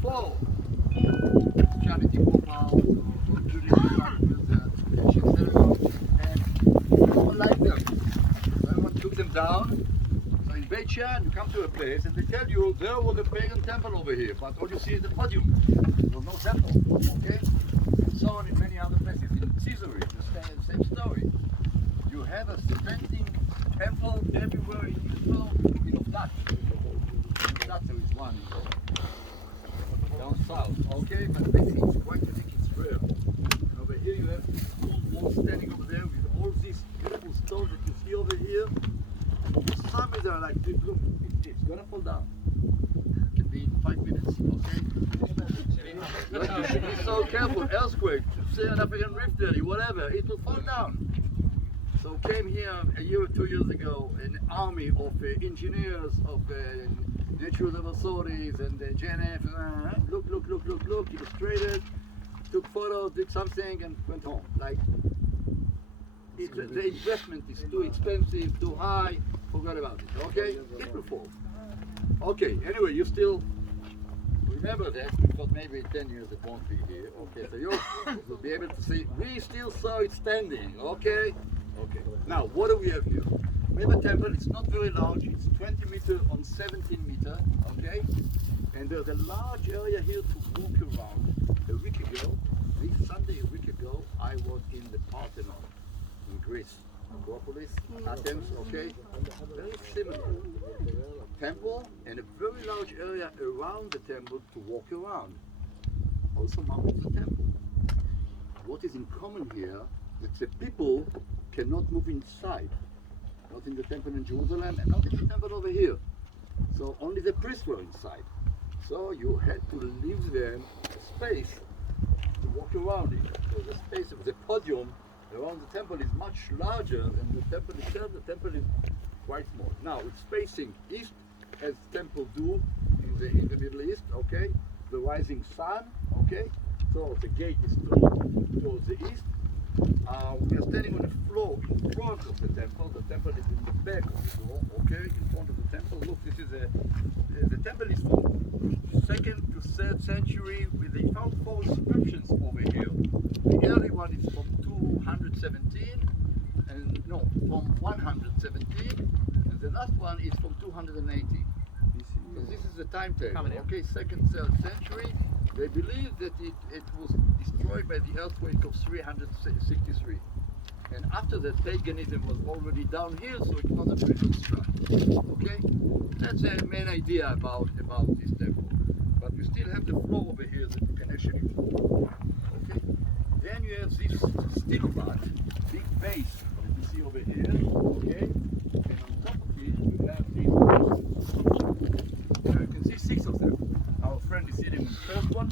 before. Charity pop-outs or Julian and people like them. Everyone took them down. So in Beit Shan, you come to a place and they tell you there was a pagan temple over here, but all you see is the podium. There was no temple. Okay? And so on in many other places. In Caesarea, the same story. You have a standing temple everywhere in Israel, of that. That there is one down south, okay? But basically it's quite unique, it's rare. And over here you have all standing over there with all these beautiful stones that you see over here. Some of them are like this, look, it's gonna fall down. It can be in 5 minutes, okay? You should be so careful, earthquake, say an African rift there, whatever, it will fall down. So came here a year or 2 years ago an army of engineers, of natural authorities and JNF, look, illustrated, took photos, did something and went home. Like, the investment is too expensive, too high, forgot about it, okay? It will fall. Okay, anyway, you still remember that, because maybe 10 years it won't be here, okay? So you'll be able to see, we still saw it standing, okay? Okay, now what do we have here? We have a temple, it's not very large, it's 20 meters on 17 meters, okay? And there's a large area here to walk around. A week ago, this Sunday a week ago, I was in the Parthenon in Greece, Acropolis, Athens, okay? Very similar. Temple and a very large area around the temple to walk around. Also mountains the temple. What is in common here, that the people cannot move inside. Not in the temple in Jerusalem and not in the temple over here. So only the priests were inside. So you had to leave them a space to walk around it. So the space of the podium around the temple is much larger than the temple itself. The temple is quite small. Now it's facing east, as temples do in the Middle East, okay? The rising sun, okay? So the gate is towards the east. We are standing on the floor in front of the temple. The temple is in the back of the door, okay? In front of the temple. Look, this is the temple is from 2nd to 3rd century. They found 4 inscriptions over here. The early one is from 217, and no, from 117, and the last one is from 280. So this is the timetable, okay? 2nd, 3rd century. They believe that it was destroyed by the earthquake of 363. And after that, paganism was already down here, so it wasn't reconstructed. Okay? That's the main idea about this temple. But you still have the floor over here that you can actually walk. Okay? Then you have this stilobat, big base that you see over here. Okay? And on top of it, you have these. You can see 6 of them. Our friend is sitting on the first one.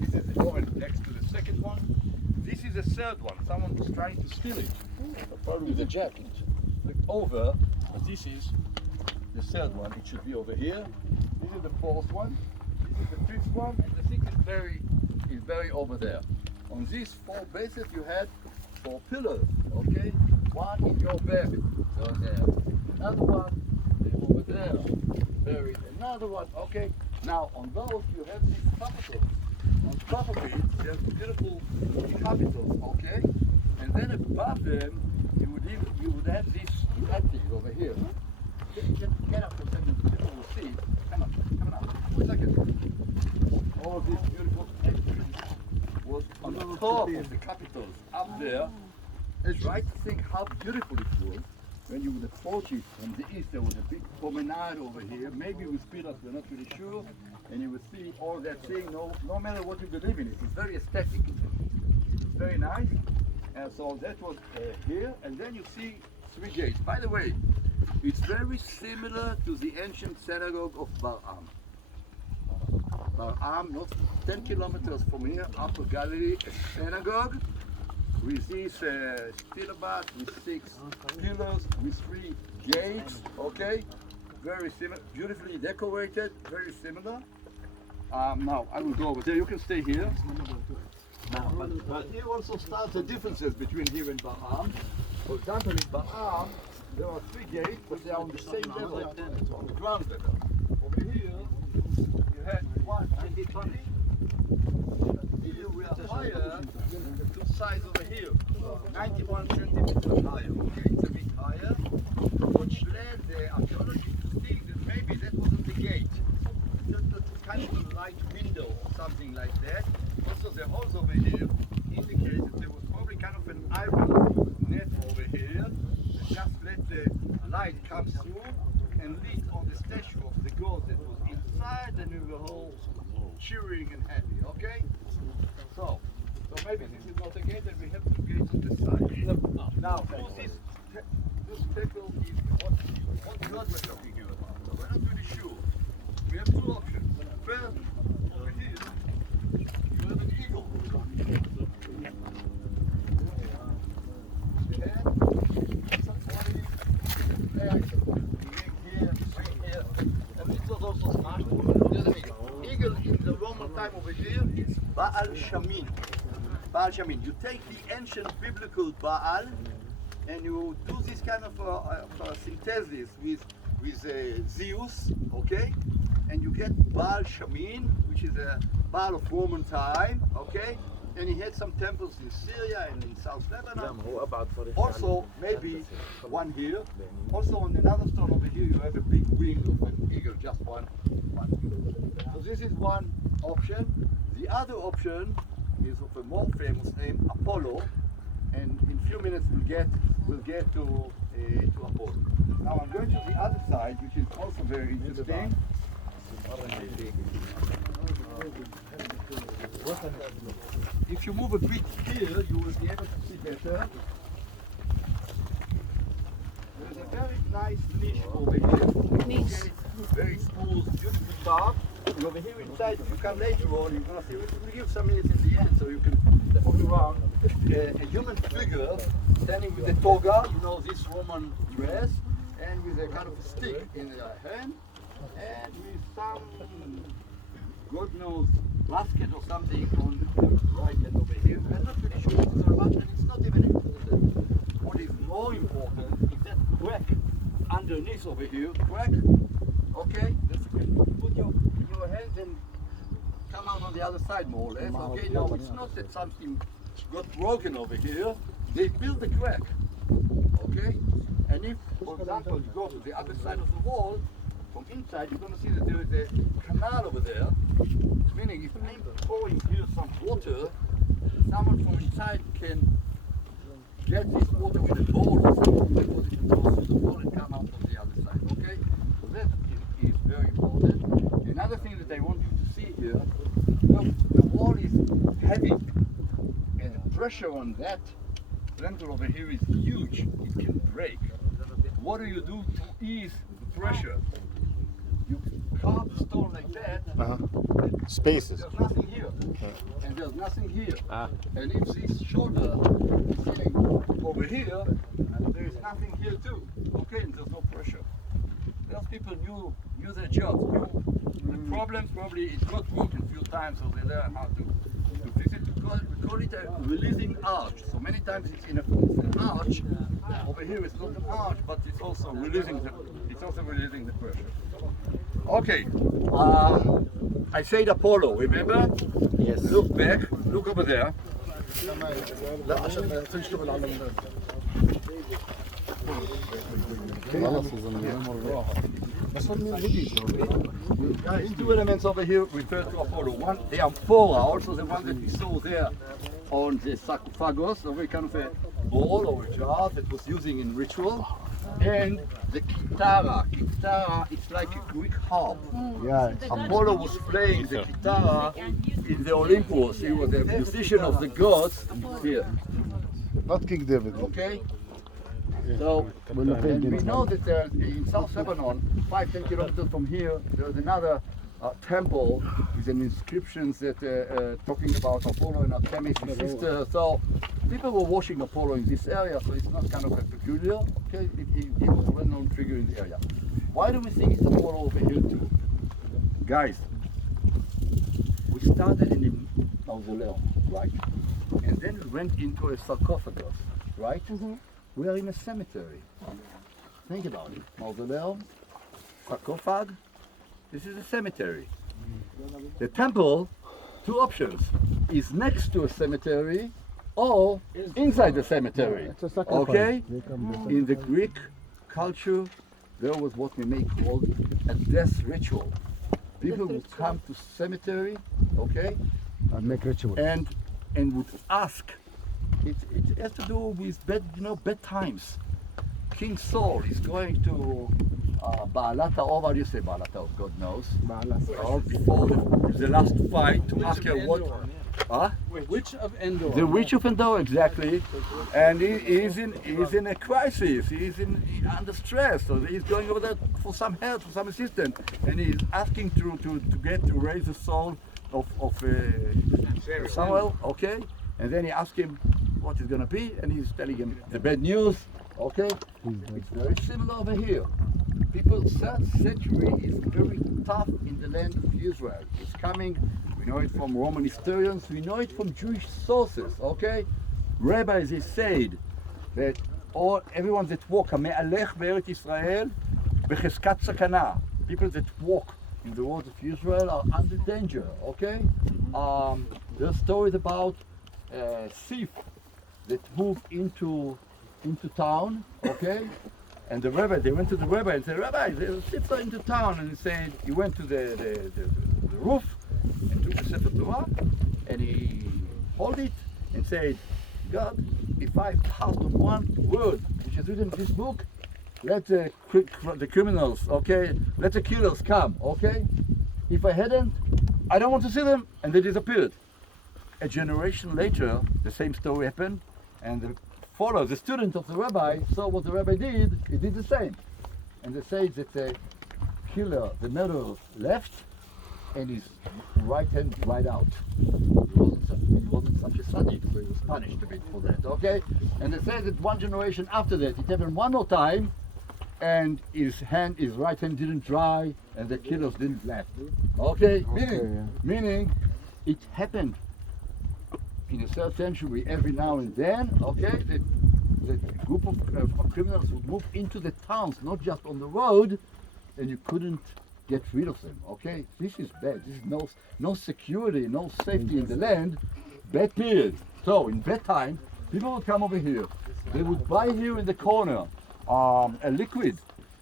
This is the one next to the second one. This is the third one. Someone was trying to steal it. Probably with a jacket. Looked over, but this is the third one. It should be over here. This is the 4th one. This is the 5th one, and the 6th is very over there. On these 4 bases, you had 4 pillars. Okay, one in your back. So there. Another one over there. There is another one. Okay. Now on those you have these capitals. On top of it, there's beautiful capitals, okay? And then above them, you would have this thing over here. Get up for a second, the people will see. Come on, 1 second. All these beautiful entries was on the top of the capitals up there. Try to think how beautiful it was. When you would approach it from the east, there was a big promenade over here, maybe with pillars, we're not really sure, and you would see all that thing, no matter what you believe in it. It's very aesthetic. It's very nice. And so that was here, and then you see 3 gates. By the way, it's very similar to the ancient synagogue of Bar-Am. Bar-Am, not 10 kilometers from here, Upper Galilee, a synagogue, with this stilobat, with 6 pillars, with 3 gates, okay? Very similar, beautifully decorated, very similar. Now, I will go over there, you can stay here. Now, but here also starts the differences between here and Bar-Am. For example, in Bar-Am, there are 3 gates, but they are on the same level, on the ground level. Over here, you had 120. Here we are higher, two sides over here, 91 centimeters higher. Okay, it's a bit higher, which led the archaeologists to think that maybe that wasn't the gate. Just a kind of a light window or something like that. Also the holes over here indicate that there was probably kind of an iron net over here that just let the light come through and lit on the statue of the god that was inside, and we were all cheering and happy, okay? So maybe this is not a gate, and we have two gates on this side. Now, this temple is what god we're talking here about. So we're not really sure. We have two options. First, over here, you have an eagle. Eagle in the Roman time over here is Baal Shamin. Baal Shamin. You take the ancient biblical Baal and you do this kind of synthesis with Zeus, okay? And you get Baal Shamin, which is a Baal of Roman time, okay? And he had some temples in Syria and in South Lebanon. Also, maybe one here. Also, on another stone over here, you have a big wing of an eagle, just one. So this is one option. The other option is of a more famous name, Apollo. And in a few minutes, we'll get to Apollo. Now I'm going to the other side, which is also very interesting. If you move a bit here, you will be able to see better. There's a very nice niche over here. Niche. Okay, very smooth, beautiful carved. And over here inside, if you come later on, you're going to see, we'll give some minutes in the end so you can walk around. A human figure standing with a toga, you know, this Roman dress, and with a kind of a stick in their hand, and with some, God knows, basket or something on the right hand over here. I'm not really sure what it's all about, and it's not even important. What is more important is that crack underneath over here. Crack, okay? Just you can put your hands and come out on the other side more or less. Okay, no, it's not that something got broken over here. They built the crack, okay? And if, for example, you go to the other side of the wall, from inside you're going to see that there is a canal over there, meaning if I'm pouring here some water, someone from inside can get this water with a bowl or something, because it can go through the wall and come out from the other side, okay? So that is very important. Another thing that I want you to see here, look, the wall is heavy, and the pressure on that lintel over here is huge. It can break. What do you do to ease the pressure? You carve the stone like that. Spaces. There's nothing here, and there's nothing here. And if this shoulder is sitting over here, there is nothing here too. Okay, and there's no pressure. Those people knew their jobs. The problems probably it got broken a few times, so they learn how to fix it. We call it a releasing arch. So many times it's in an arch. Over here it's not an arch, but it's also releasing the pressure. Okay. I said Apollo, remember? Yes. Look back, look over there. Guys, two elements over here refer to Apollo. One, the amphora, also the one that we saw there on the sarcophagus, a very kind of a bowl or a jar that was using in ritual. And the kitara. Kitara, it's like a Greek harp. Yeah. Apollo was playing the kitara in the Olympus. He was the musician of the gods here. Not King David. Okay? So, and we know that there's, in South Lebanon, 5-10 kilometers from here, there's another temple with an inscription that talking about Apollo and Artemis, his sister. So people were worshiping Apollo in this area, so it's not kind of a peculiar. Okay, it was a well-known figure in the area. Why do we think it's Apollo over here too? Guys, we started in the mausoleum, right? And then we went into a sarcophagus, right? We are in a cemetery. Think about it. Mausoleum, sarcophag. This is a cemetery. The temple, two options, is next to a cemetery or inside the cemetery. It's a sacrifice. Okay? They come- In the Greek culture, there was what we may call a death ritual. People would come to cemetery, okay, and make ritual. and would ask. It has to do with bad times. King Saul is going to Baalat Ha'or. How do you say Baalat Ha'or? God knows. Or before the last fight to ask her what. Huh? Witch of Endor. The witch of Endor, exactly. And he's in a crisis. He's under stress. So he's going over there for some help, for some assistance, and he's asking to raise the soul of Samuel. Okay. And then he asks him what it's going to be, and he's telling him the bad news. Okay. It's very similar over here. People, 3rd century is very tough in the land of Israel. It's coming. We know it from Roman historians. We know it from Jewish sources. Okay. Rabbis, they said that everyone that walk, Me'alech be'eret Israel, becheskat sakana. People that walk in the roads of Israel are under danger. Okay. There are stories about thief that moved into town, okay? And the rabbi, they went to the rabbi and said, Rabbi, the thieves are into town. And he said, he went to the roof and took the Sefer Torah and he held it and said, God, if I passed on one word which is written in this book, let the criminals, okay, let the killers come, okay? If I hadn't, I don't want to see them. And they disappeared. A generation later, the same story happened, and the student of the rabbi, saw what the rabbi did, he did the same. And they say that the killer, the murderer, left, and his right hand dried out. He wasn't such a tzaddik, so he was punished a bit for that, okay? And they say that one generation after that, it happened one more time, and his right hand didn't dry, and the killers didn't left. Okay? Meaning, it happened in the 3rd century every now and then, okay, the group of criminals would move into the towns, not just on the road, and you couldn't get rid of them, okay? This is bad. This is no security, no safety in the land. Bad period. So in bad time, people would come over here. They would buy here in the corner a liquid.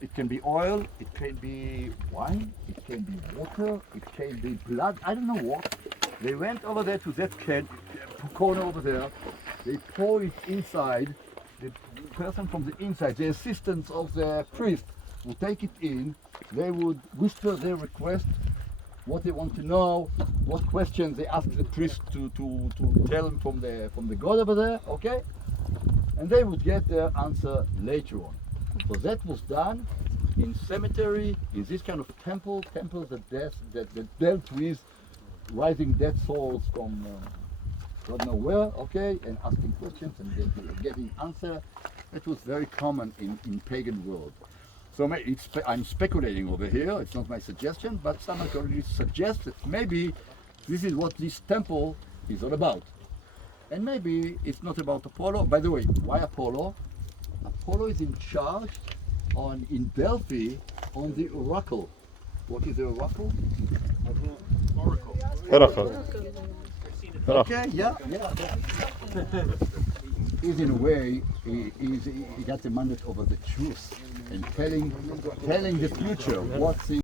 It can be oil, it can be wine, it can be water, it can be blood, I don't know what. They went over there to that corner over there, they pour it inside, the person from the inside, the assistants of the priest, would take it in, they would whisper their request, what they want to know, what questions they ask the priest to tell them from the God over there, okay? And they would get their answer later on. So that was done in cemetery, in this kind of temples that dealt with rising dead souls from God knows where, okay, and asking questions and getting answer. That was very common in pagan world. So I'm speculating over here, it's not my suggestion, but some archaeologists suggest that maybe this is what this temple is all about. And maybe it's not about Apollo. By the way, why Apollo? Apollo is in charge in Delphi on the oracle. What is the oracle? Oracle. Okay, yeah. He's in a way, he got the mandate over the truth and telling the future what things